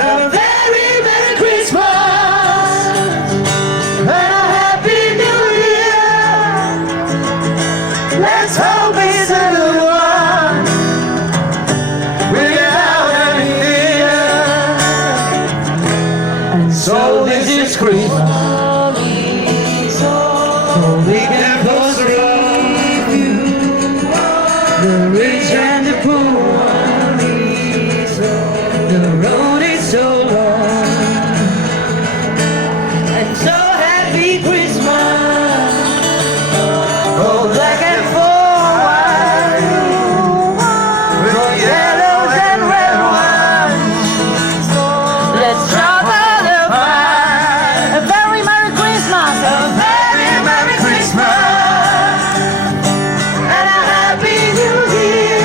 and a very Merry Christmas and a Happy New Year. Let's hope it's a good one without any fear. And so this is Christmas, so we can both love you, the rich and the poor. The road is so long, and so happy Christmas. Oh, black and white, with yellows and red ones. Let's travel the fire. A very Merry Christmas, a very Merry Christmas, and a Happy New Year.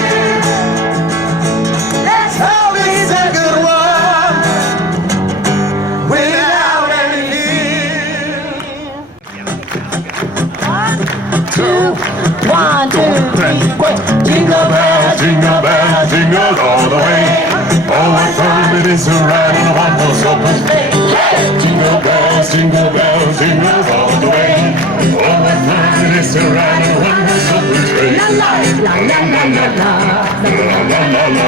Let's hope it's a good one without any fear. 1, 2, 3, 4. Jingle bells, jingle bells, jingle all the way. Oh, what fun it is to ride in a one-horse open sleigh. Jingle bells, jingle bells, jingle all the way. Oh, what fun it is to ride in a one-horse open sleigh. La la la la la la la la la la la la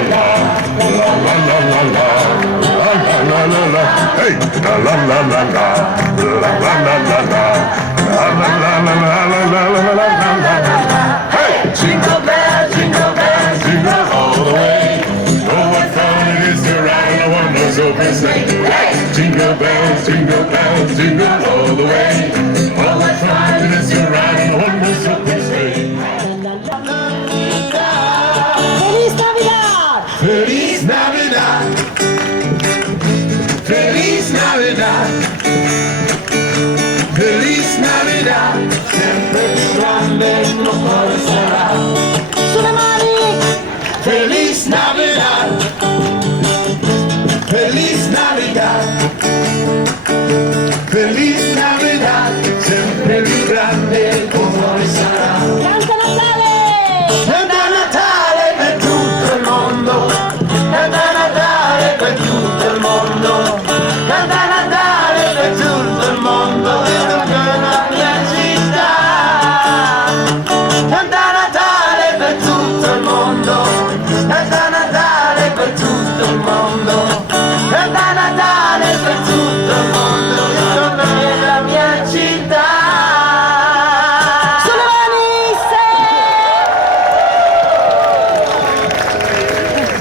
la la la. Hey, la la la la la la la la la la la la la la la. Hey, jingle bells, jingle all the way. Oh, what fun it is to ride in a one-horse open sleigh. Hey, jingle bells, jingle all the way. Oh, what fun it is to ride in a one-horse open sleigh. Feliz Navidad, Feliz Navidad, Feliz Navidad, siempre più grande non può sarà. Sulle mani! Feliz Navidad, Feliz Navidad, Feliz Navidad, sempre più grande il tuo cuore sarà. Canta Natale! Canta Natale per tutto il mondo!